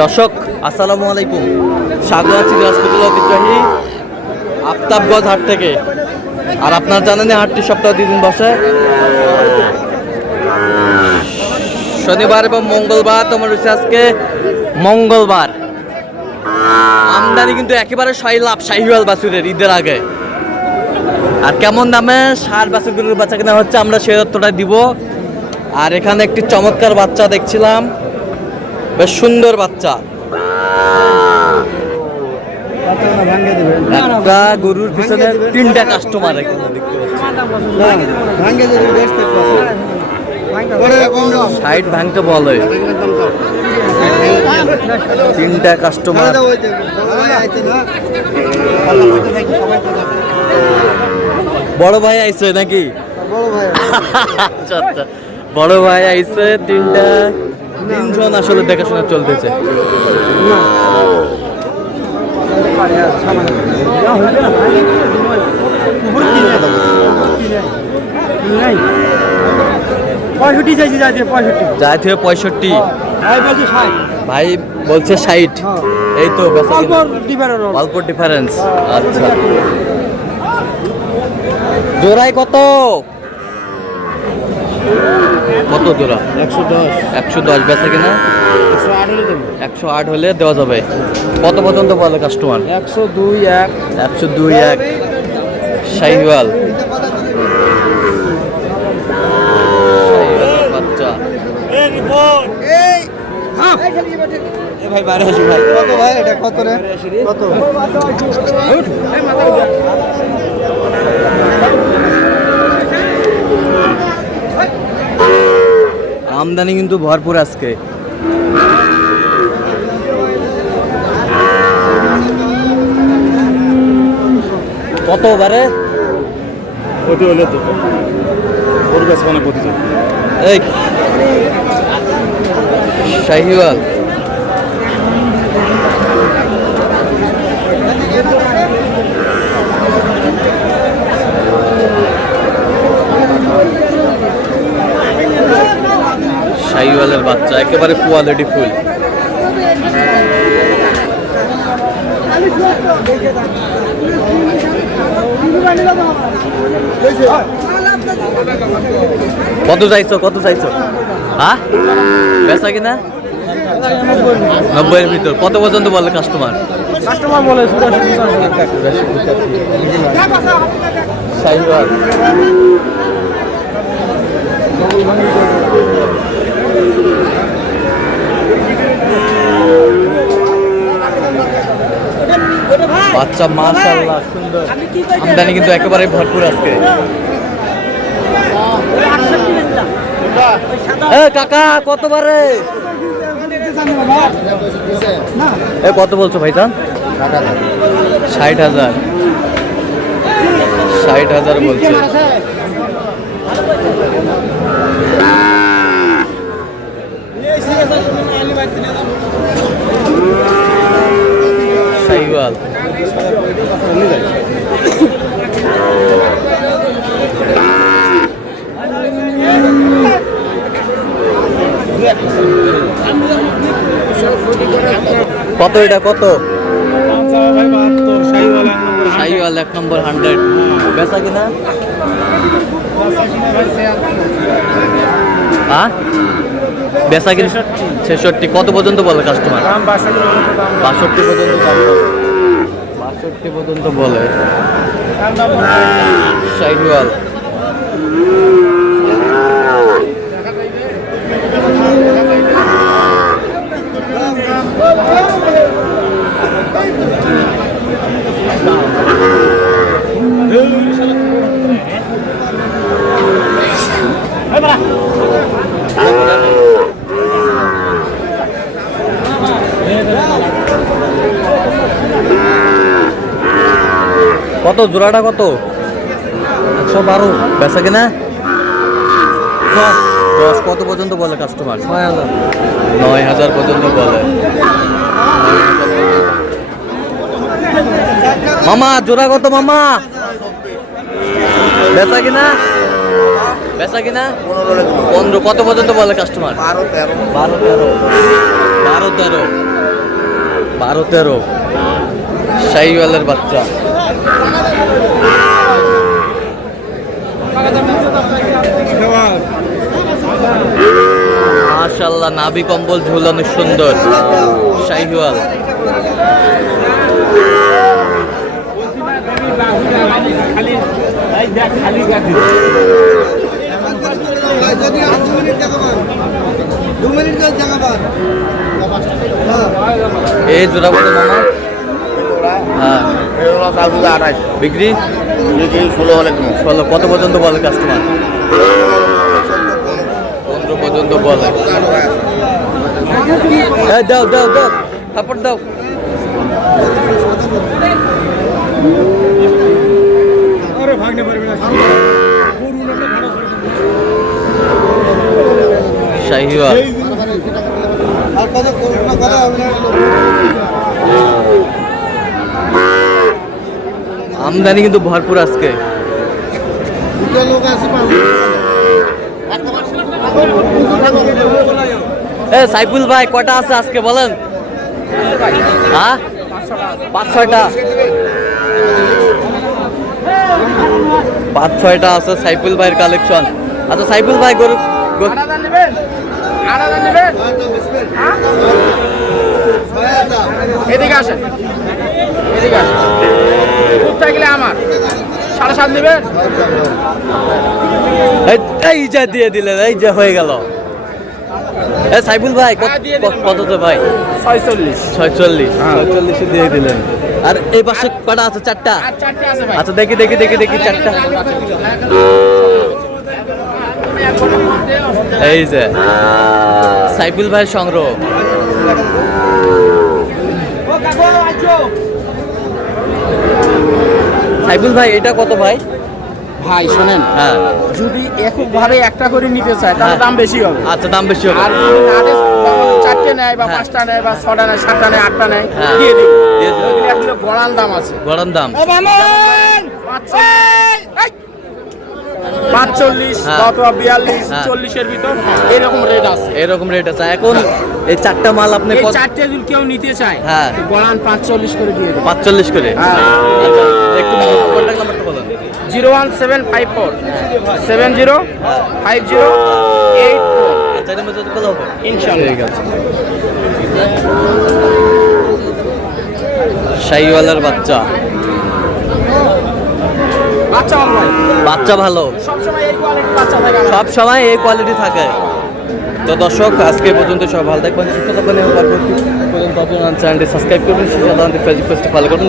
দর্শক আসসালামু আলাইকুম, স্বাগত আছি দিনাজপুরের ঐতিহ্যবাহী আফতাবগঞ্জ হাট থেকে। আর আপনারা জানেন হাটটি সপ্তাহে 2 দিন বসে, শনিবার এবং মঙ্গলবার। তোমার হচ্ছে আজকে মঙ্গলবার। আমদানি কিন্তু একেবারে শাহিওয়াল বাছুরের ঈদের আগে। আর কেমন দামে ষাঁড় বাছুরগুলোর বাচ্চা কেনা হচ্ছে আমরা সেই তথ্যটাই দিব। আর এখানে একটি চমৎকার বাচ্চা দেখছিলাম, বেশ সুন্দর বাচ্চা। একটা গরুর পিছনে 3টা কাস্টমার এখানে দেখতে পাচ্ছি। সাইড ভাঙতে বলে 3টা কাস্টমার। বড় ভাই আইছে নাকি? আচ্ছা আচ্ছা, বড় ভাই আইছে। 3জন আসলে দেখাশোনা চলতেছে। ভাই বলছে 60। এই তো অল্প ডিফারেন্স। আচ্ছা, জোড়ায় কত কত জোড়া? 110 বেচা কিনা 108 হলে দেওয়া যাবে। কত পর্যন্ত বলে কাস্টমার? 102 শাহিওয়াল বাচ্চা। ভাই বাইরে আসি ভাই। কত ভাই এটা? কত রে? কত? আমদানি কিন্তু ভরপুর আজকে। কত বারে হলে তো ওর কাছে মানে কত যাবে? এই শাহিওয়াল শাহিওয়ালের বাচ্চা একেবারে কোয়ালিটি ফুল। কত চাইছো? হ্যাঁ বেচা কিনা 90-এর ভিতর। কত পর্যন্ত বলে কাস্টমার? বলে শাহিওয়াল বাচ্চা মাশাআল্লাহ সুন্দর। আমদানি কিন্তু একেবারে ভরপুর আজকে। কাকা কত বারে? কত বলছো ভাইজান? 60,000 বলছে। শাহিওয়াল কত? এটা কত? শাহিওয়াল 1 নম্বর 100। বেচা কিনা? হ্যাঁ বেচা কিনা 66। কত পর্যন্ত বলে কাস্টমার? 62 পর্যন্ত বলে শাহিওয়াল। কত জোড়াটা? কত? 112। বেচা কিনা 10। কত পর্যন্ত বলে কাস্টমার? 9,000 পর্যন্ত বলে। মামা জোড়া কত মামা? বেচা কিনা 15। কত পর্যন্ত বলে কাস্টমার? 12-13। 12-13 শাহিওয়ালের বাচ্চা। মাশাআল্লাহ, নাভি কম্বল ঝুলানো সুন্দর শাহিওয়াল। এই জোড়া কত মামা? হ্যাঁ, বিক্রি 16 কত পর্যন্ত বলে কাস্টমার? 15 পর্যন্ত বলে। দাও দাও দাও, থাপড় দাও। শাহিওয়াল আমদানি কিন্তু ভরপুর আজকে। সাইফুল ভাই কটা আছে আজকে বলেন? হ্যাঁ, 5-6টা। 5-6টা আছে সাইফুল ভাইয়ের কালেকশন। আচ্ছা সাইফুল ভাই গরু এদিকে আসেন, এদিকে আসেন। খুব থাকলে আমার 7.5 নেবেন। এই যে দিয়ে দিলেন, এই যে হয়ে গেল। সাইফুল ভাই কত তো ভাই? 46 দিয়ে দিলেন। আর এই পাশে কটা আছে? 4টা। আচ্ছা দেখি দেখি দেখি দেখি 4টা। এই যে সাইফুল ভাই সংগ্রহ। সাইফুল ভাই এটা কত ভাই? ভাই শোনেন, হ্যাঁ, যদি এককভাবে একটা করে নিতে চায় তাহলে দাম বেশি হবে। আচ্ছা দাম বেশি হবে। আর যদি নাটে 4টে নেয় বা 5টা নেয় বা 6টা নেয় 7টা নেয় 8টা নেয় দিয়ে দিই। এগুলো গড়ান দাম আছে, গড়ান দাম 45 অথবা 42 40-এর ভিতর এরকম রেট আছে। এরকম রেট আছে। এখন এই 4টা মাল আপনি এই 4টে যদি কেউ নিতে চায়, হ্যাঁ, গড়ান 45 করে দিয়ে দেব। 45 করে। হ্যাঁ, একটু কন্টাক্ট নাম্বারটা বলেন। 01754 705084। আচ্ছা এর মধ্যে কত হবে? ইনশাআল্লাহ। ঠিক আছে। শাহিওয়ালের বাচ্চা, বাচ্চা ভালো ভাই, বাচ্চা ভালো, সবসময় এই কোয়ালিটি বাচ্চা থাকে। সব সময় এই কোয়ালিটি থাকে। তো দর্শক আজকে পর্যন্ত সব ভালো থাকবেন, সুস্থ থাকবেন এবং পরবর্তী পর্যন্ত চ্যানেলটি সাবস্ক্রাইব করবেন, সেই সাথে আমাদের ফেসবুক পেজটি ফলো করবেন।